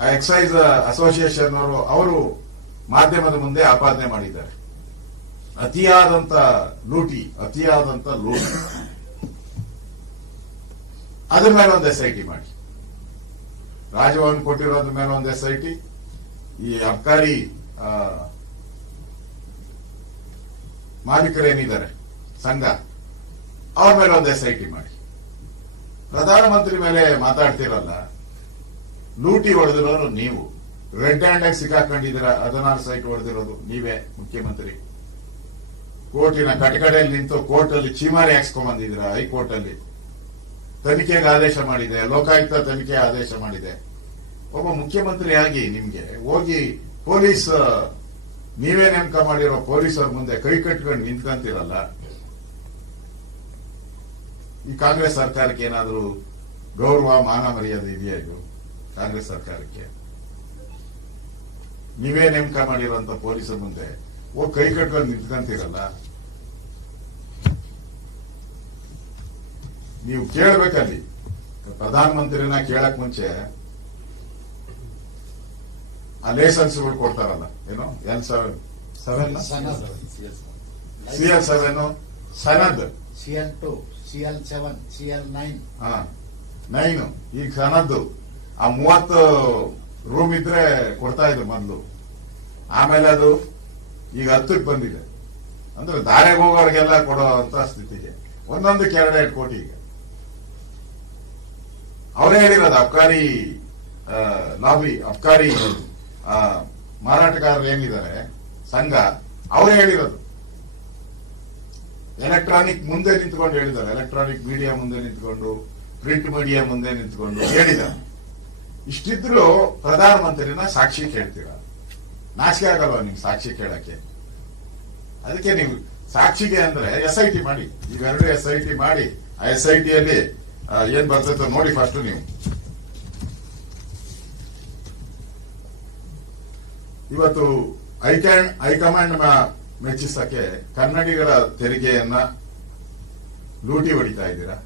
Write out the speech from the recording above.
ಆ exercise association ಅವರು ಮಾಧ್ಯಮದ ಮುಂದೆ ಆಪಾದನೆ ಮಾಡಿದ್ದಾರೆ. ಅತಿಯಾದಂತ ಲೂಟಿ. ಅದ್ರ ಮೇಲೆ ಒಂದು SIT ಮಾಡಿ. ರಾಜಭವನ್ ಕೊಟ್ಟಿರೋದ್ರ ಮೇಲೆ ಒಂದು SIT, ಈ ಅಬ್ಕಾರಿ ಮಾಲೀಕರೇನಿದ್ದಾರೆ ಸಂಘ, ಅವ್ರ ಮೇಲೆ ಒಂದು SIT ಮಾಡಿ. ಪ್ರಧಾನಮಂತ್ರಿ ಮೇಲೆ ಮಾತಾಡ್ತಿರಲ್ಲ, ಲೂಟಿ ಹೊಡೆದಿರೋರು ನೀವು. ರೆಡ್ ಹ್ಯಾಂಡ್ ಆಗಿ ಸಿಕ್ಕಾಕೊಂಡಿದ್ದೀರಾ. 16 ಸೈಟ್ ಹೊಡೆದಿರೋದು ನೀವೇ ಮುಖ್ಯಮಂತ್ರಿ. ಕೋರ್ಟಿನ ಕಟಕಡೆಯಲ್ಲಿ ನಿಂತು ಕೋರ್ಟ್ ಅಲ್ಲಿ ಚೀಮಾರಿ ಹಾಕ್ಸ್ಕೊಂಡ್ ಬಂದಿದ್ದೀರಾ. ಹೈಕೋರ್ಟ್ ಅಲ್ಲಿ ತನಿಖೆಗೆ ಆದೇಶ ಮಾಡಿದೆ, ಲೋಕಾಯುಕ್ತ ತನಿಖೆ ಆದೇಶ ಮಾಡಿದೆ. ಒಬ್ಬ ಮುಖ್ಯಮಂತ್ರಿ ಆಗಿ ನಿಮ್ಗೆ ಹೋಗಿ ಪೊಲೀಸ್, ನೀವೇ ನೇಮಕ ಮಾಡಿರೋ ಪೊಲೀಸರ ಮುಂದೆ ಕೈ ಕಟ್ಕೊಂಡು ನಿಂತ್ಕೊಂತಿರಲ್ಲ. ಈ ಕಾಂಗ್ರೆಸ್ ಸರ್ಕಾರಕ್ಕೆ ಏನಾದರೂ ಗೌರವ ಮಾನ ಮರ್ಯಾದೆ ಇದೆಯಾ? ಇದು ಕಾಂಗ್ರೆಸ್ ಸರ್ಕಾರಕ್ಕೆ ನೀವೇ ನೇಮಕ ಮಾಡಿರುವಂತ ಪೊಲೀಸರ ಮುಂದೆ ಹೋಗಿ ಕೈ ಕಟ್ಕೊಂಡು ನಿಂತ್ಕೊಂತಿರಲ್ಲ. ನೀವು ಕೇಳಬೇಕಲ್ಲಿ. ಪ್ರಧಾನಮಂತ್ರಿನ ಕೇಳಕ್ ಮುಂಚೆ ಆ ಲೈಸೆನ್ಸ್ಗಳು ಕೊಡ್ತಾರಲ್ಲ, ಏನು CL7 ಸನದ್, CL2 CL7 CL9 9 ಈಗ ಸನದ್ದು. ಆ 30 ರೂಮ್ ಇದ್ರೆ ಕೊಡ್ತಾ ಇದ್ರು ಮೊದಲು. ಆಮೇಲೆ ಅದು ಈಗ 10ಕ್ಕೆ ಬಂದಿದೆ. ಅಂದ್ರೆ ದಾರೆಗೆ ಹೋಗೋರಿಗೆಲ್ಲ ಕೊಡೋ ಅಂತ ಸ್ಥಿತಿಗೆ. ಒಂದೊಂದಕ್ಕೆ 2-2 ಕೋಟಿ. ಈಗ ಅವರೇ ಹೇಳಿರೋದು, ಅಬ್ಕಾರಿ ಲಾಬಿ, ಅಬ್ಕಾರಿ ಮಾರಾಟಗಾರರು ಏನಿದ್ದಾರೆ ಸಂಘ, ಅವರೇ ಹೇಳಿರೋದು. ಎಲೆಕ್ಟ್ರಾನಿಕ್ ಮುಂದೆ ನಿಂತ್ಕೊಂಡು ಹೇಳಿದ್ದಾರೆ. ಎಲೆಕ್ಟ್ರಾನಿಕ್ ಮೀಡಿಯಾ ಮುಂದೆ ನಿಂತ್ಕೊಂಡು, ಪ್ರಿಂಟ್ ಮೀಡಿಯಾ ಮುಂದೆ ನಿಂತ್ಕೊಂಡು ಹೇಳಿದ್ದಾರೆ. ಇಷ್ಟಿದ್ರು ಪ್ರಧಾನಮಂತ್ರಿನ ಸಾಕ್ಷಿ ಕೇಳ್ತೀರ? ನಾಚಿಕೆ ಆಗಲ್ವಾ ನಿಮ್ಗೆ ಸಾಕ್ಷಿ ಕೇಳಕ್ಕೆ? ಅದಕ್ಕೆ ನೀವು ಸಾಕ್ಷಿಗೆ ಅಂದ್ರೆ SIT ಮಾಡಿ. ಇವೆರಡು SIT ಮಾಡಿ. ಆ SIT ಅಲ್ಲಿ ಏನ್ ಬರ್ತೈತೋ ನೋಡಿ ಫಸ್ಟ್ ನೀವು. ಇವತ್ತು ಹೈಕಮಾಂಡ್ ಮೆಚ್ಚಿಸಕ್ಕೆ ಕನ್ನಡಿಗರ ತೆರಿಗೆಯನ್ನ ಲೂಟಿ ಹೊಡಿತಾ ಇದ್ದೀರಾ.